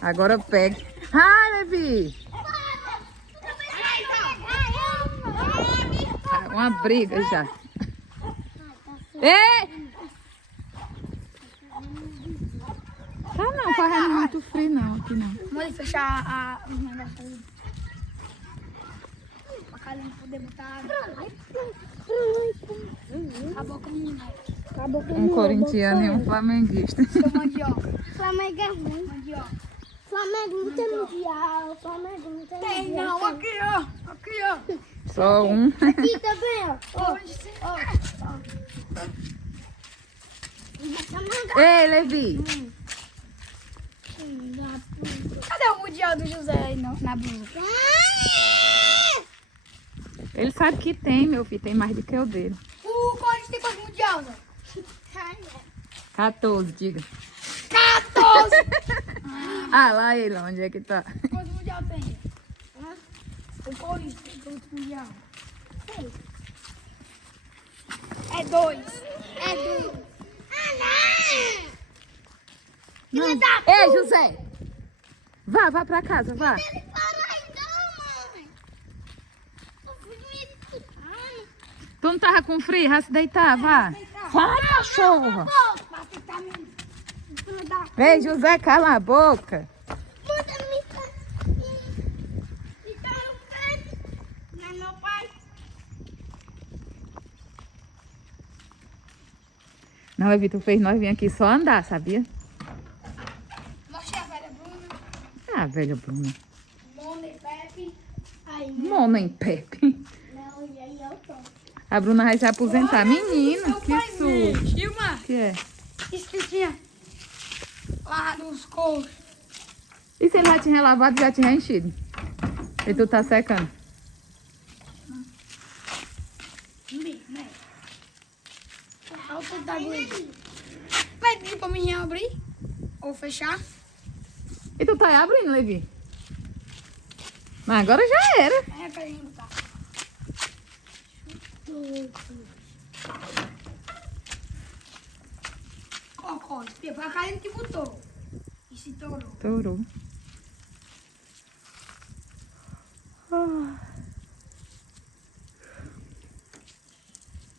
Agora pega. Ai, Levi! Tá uma briga já. Ei! Tá não, fazendo muito frio não, aqui não. Vamos fechar os negócios aí. Pra Kaline poder botar água. Acabou com o menino. Acabou com o Um corintiano e um flamenguista. Seu mandioca. Flamengo é ruim. Mandioca. Flamengo não tem mundial. Flamengo não tem Tem mundial. não, aqui ó. Aqui ó. Só um. Aqui também, ó. Ei, Levi! Cadê o mundial do José aí na blusa? Ele sabe que tem, meu filho. Tem mais do que o dele. O Corinthians tem quantos mundial, Zé? 14, diga. 14! Ah, lá ele, onde é que tá? Quantos mundial tem? O Corinthians tem quantos mundial? É 2. É do... Não. Ei, José! Vá pra casa, vá. Ele para aí, não, mãe. Eu fui me escutando. Tu não tava com frio? Vai se deitar, vá. Vai, cachorra! Vai tentar me dar. Ei, José, cala a boca. Manda me ficar no canto. Não é meu pai. Não, Levi, tu fez nós vir aqui só andar, sabia? Mostra a velha Bruna. Ah, velha Bruna. Mona e Pepe. Aí, Mona em Pepe. não, e aí eu tô. A Bruna vai se aposentar. Menina, que susto. Gilmar, Que é? isso que tinha lá nos coxos. E se ele já tinha lavado, já tinha enchido? E tu tá secando? Né? Olha o tempo da abrir. Pede pra mim abrir ou fechar. E tu tá aí abrindo, Levi? Mas agora já era. É, pra gente botar. Cocó, foi a Kaline que botou. E se torou. Estourou.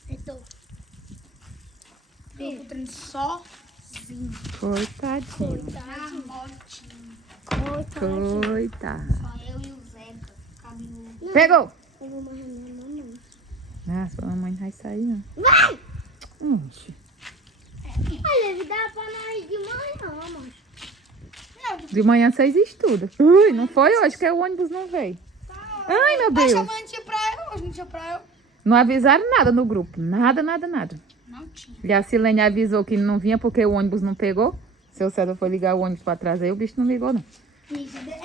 Eu tô. Tô botando sozinho. Coitadinho. Na motinha. Coitado. Só eu e o Zeca. Caminho. Pegou! Eu vou morrer minha mamãe. Ah, sua mamãe não vai sair, não. Vai! Oxe. Olha, ele dá pra nós ir de manhã, mano. Não, De manhã vocês estudam. Ui, não foi hoje que o ônibus não veio. Ai, meu tá Deus. chamando tia pra eu, hoje não tinha pra eu. Não avisaram nada no grupo. Nada, nada, nada. Não tinha. E a Silene avisou que não vinha porque o ônibus não pegou. Seu César foi ligar o ônibus pra trazer, o bicho não ligou, não. É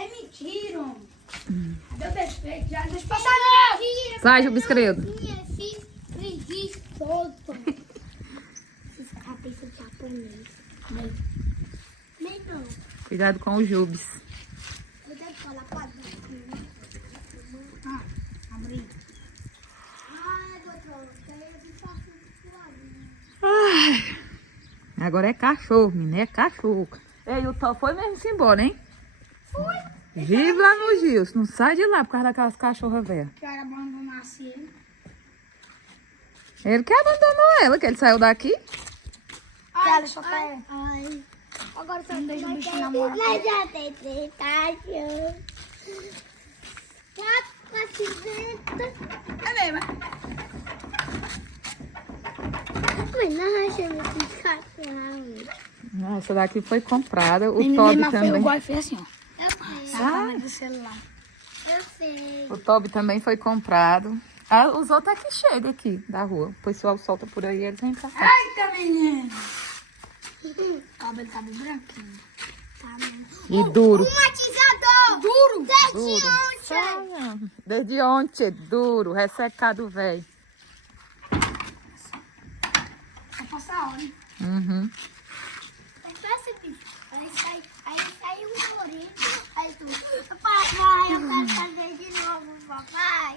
mentira, homem. Cadê o defeito? Já deixa passar, não! Sai, Jubiscredo. Fiz isso todo. Esses cabeças japoneses. Nem não. Cuidado com o Jubes. Eu devo falar pra você. Ah, abri. Ai, doutor, eu faço isso. Agora é cachorro, menina. É cachorro. Ei, o Tó foi mesmo embora, hein? Foi. Vive lá no Gilson. Não sai de lá por causa daquelas cachorras velhas. Que era abandonasse ele. Ele que abandonou ela, que ele saiu daqui. Ai, só pra ela. Ai. Agora só Não deixa o bicho namorar. Nós já tem 30 cachorros. 4,50. É mesmo, Mas nós achamos esses cachorros. Essa daqui foi comprada. O Menino, Toby mas foi também. o gol fez assim, ó. Eu sei. Na câmera do celular. Eu sei. O Toby também foi comprado. Ah, os outros aqui chegam aqui da rua. O pessoal solta por aí e eles vêm pra cá. Eita, menino. O cabelo tá bem branquinho. E duro. Um matizador. Duro. Desde ontem. Ah, desde ontem, duro, ressecado, velho. Vai passar a hora, hein? Uhum. Esse bicho. Aí sai um bolinho. Aí tu. Papai, eu quero fazer de novo, papai.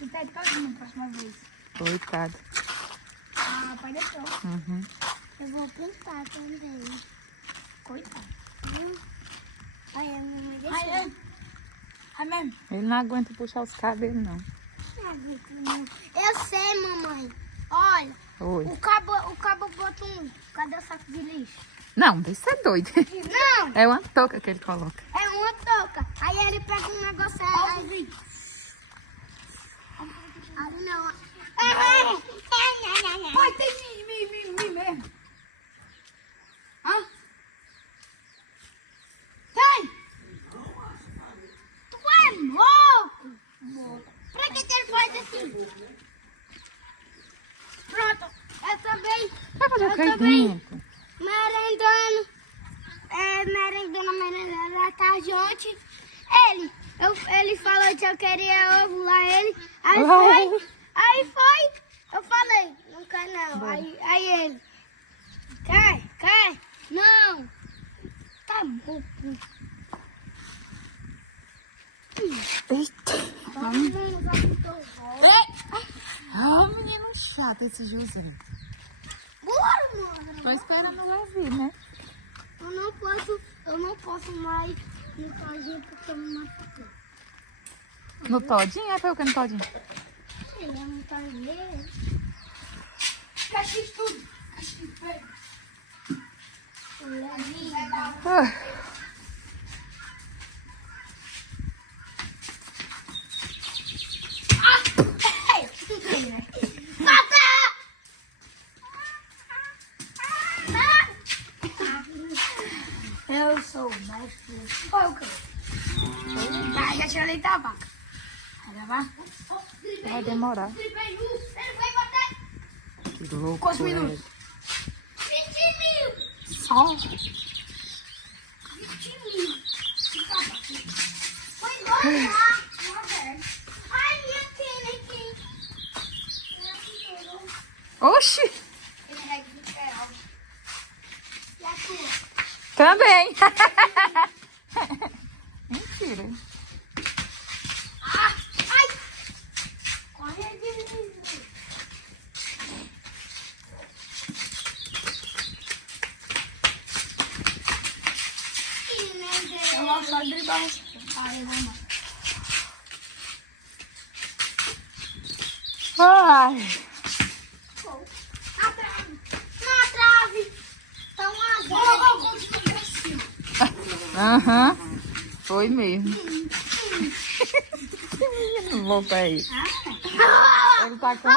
E tá de calcinha na próxima vez. Coitado. Ah, pai deixou. Uhum. Eu vou pintar também. Coitado. Ai, é mesmo. Ele não aguenta puxar os cabelos, não. Eu sei, mamãe. Olha, Oi. o cabo bota um... Cadê o saco de lixo? Não, isso é doido. Não, É uma touca que ele coloca. é uma touca. Aí ele pega um negócio aí. Ali não. Pai, tem mim mesmo. Hã? Tem! Tu é louco? Pra que ele faz assim? Pronto, eu também Vai fazer o que aí Eu também. dentro? merendando. Merendando à tarde ontem. Ele falou que eu queria ovo lá, ele. Aí foi. Eu falei, não quer não. Aí ele. Quer? Não. Tá bom. Eita. Vamos usar o teu Ah, menino chato esse José. Bora, mano. Tô esperando o Levi, né? Eu não posso mais me fazer porque eu me machuquei. No todinho? É pra eu que no todinho? Ele é um tareiro. Caxi tudo. Caxi, pega. Ah. Eu sou o mestre. Foi o quê? Tá, já tirei da vaca. Vai levar? Vai demorar. Ele vai bater Que louco. Quantos minutos? 20 mil. Só. 20 mil. Foi embora lá. Ai, minha filha aqui. Oxi. Ele é de real. E a tua? Também. Mentira. Ai! Corre aqui. Eu vou só driblar esse. Ai, vamos. Ai. Na trave. Tão azul. Aham. Foi mesmo. Que menino louco é esse? Ele tá com